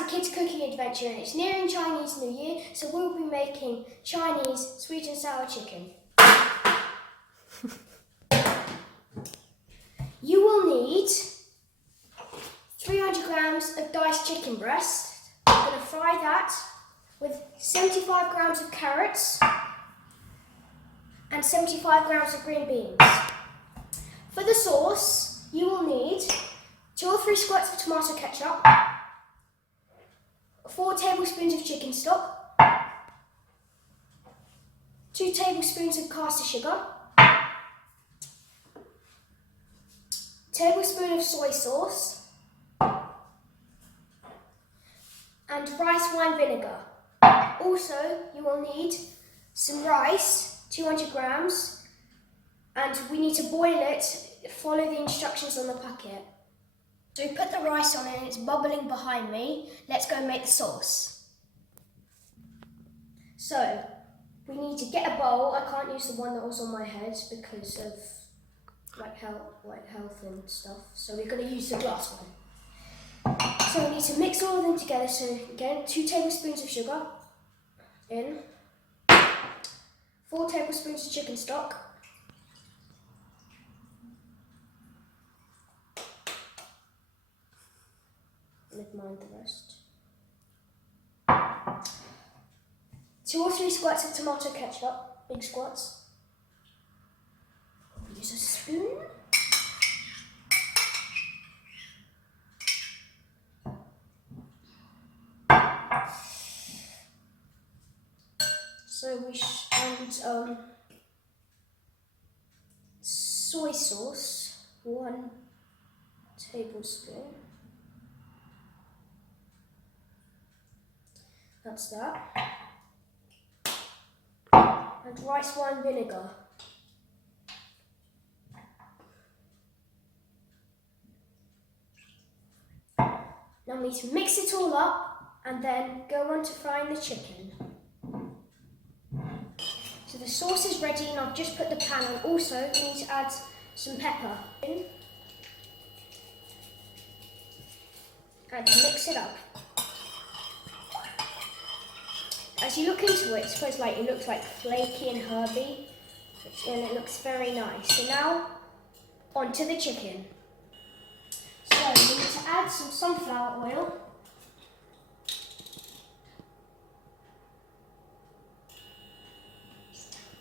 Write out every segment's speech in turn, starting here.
to Kids Cooking Adventure, and it's nearing Chinese New Year, so we'll be making Chinese sweet and sour chicken. You will need 300 grams of diced chicken breast. I'm going to fry that with 75 grams of carrots and 75 grams of green beans. For the sauce, you will need 2 or 3 squirts of tomato ketchup, 4 tablespoons of chicken stock, 2 tablespoons of caster sugar, tablespoon of soy sauce, and rice wine vinegar. Also, you will need some rice, 200 grams, and we need to boil it. Follow the instructions on the packet. So we put the rice on and it's bubbling behind me. Let's go make the sauce. So, we need to get a bowl. I can't use the one that was on my head because of like health and stuff. So we're going to use the glass one. So we need to mix all of them together. So again, 2 tablespoons of sugar in, 4 tablespoons of chicken stock, mind the rest. 2 or 3 squirts of tomato ketchup, big squirts. Use a spoon. And soy sauce, 1 tablespoon. That's that. And rice wine vinegar. Now we need to mix it all up and then go on to frying the chicken. So the sauce is ready and I've just put the pan on. Also, we need to add some pepper in and mix it up. As you look into it, it looks like flaky and herby, and it looks very nice. So now, onto the chicken. So we need to add some sunflower oil.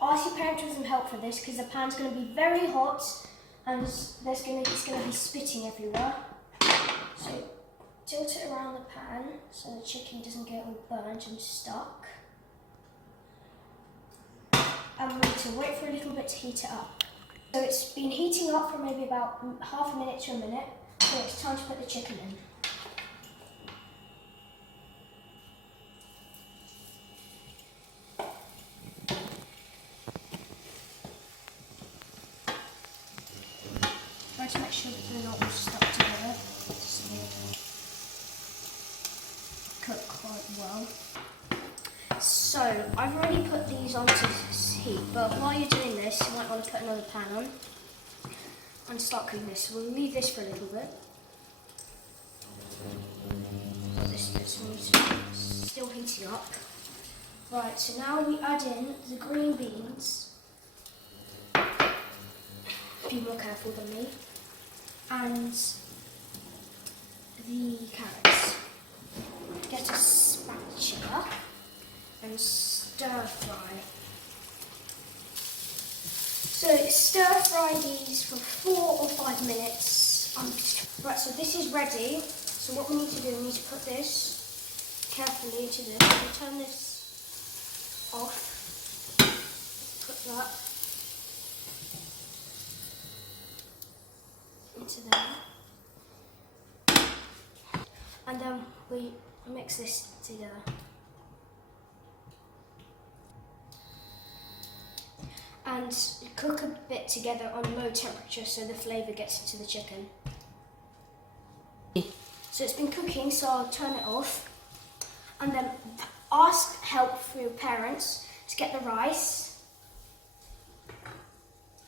Ask your parents for some help for this because the pan's going to be very hot and it's going to be spitting everywhere. So tilt it around the pan so the chicken doesn't get all burnt and stuck. And we need to wait for a little bit to heat it up. So it's been heating up for maybe about half a minute to a minute. So it's time to put the chicken in. Try to make sure that they're not all stuck together. So they cook quite well. So I've already put these onto heat, but while you're doing this, you might want to put another pan on and start cooking this. So we'll leave this for a little bit. This one's still heating up. Right, so now we add in the green beans. Be more careful than me. And the carrots. Get a spatula and stir fry. So stir fry these for 4 or 5 minutes. Right, so this is ready. So what we need to do, we need to put this carefully into this. We'll turn this off. Put that into there. And then we mix this together. And cook a bit together on low temperature so the flavour gets into the chicken. So it's been cooking, so I'll turn it off. And then ask help for your parents to get the rice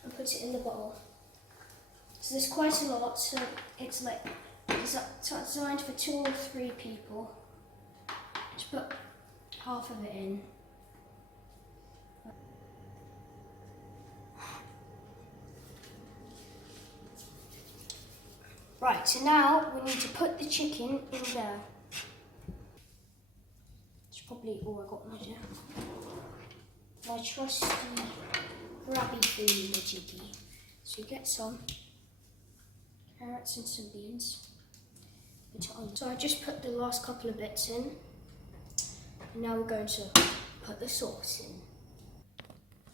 and put it in the bowl. So there's quite a lot, so it's designed for 2 or 3 people. Just put half of it in. Right, so now we need to put the chicken in there. That's probably all I got in there. My trusty grabby thingy-majiggy. So you get some carrots and some beans. Put it on. So I just put the last couple of bits in. And now we're going to put the sauce in.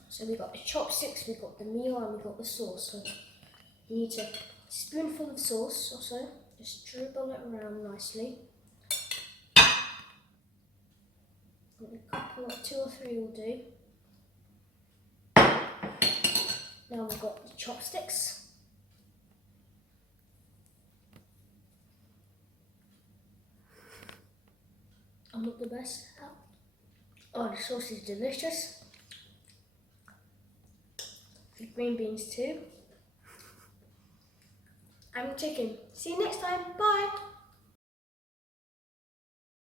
So we've got the chopsticks, we've got the meal, and we've got the sauce. So you need a spoonful of sauce or so. Just dribble it around nicely. A couple of 2 or 3 will do. Now we've got the chopsticks. I'm not the best. Oh, the sauce is delicious. The green beans too. And chicken. See you next time. Bye.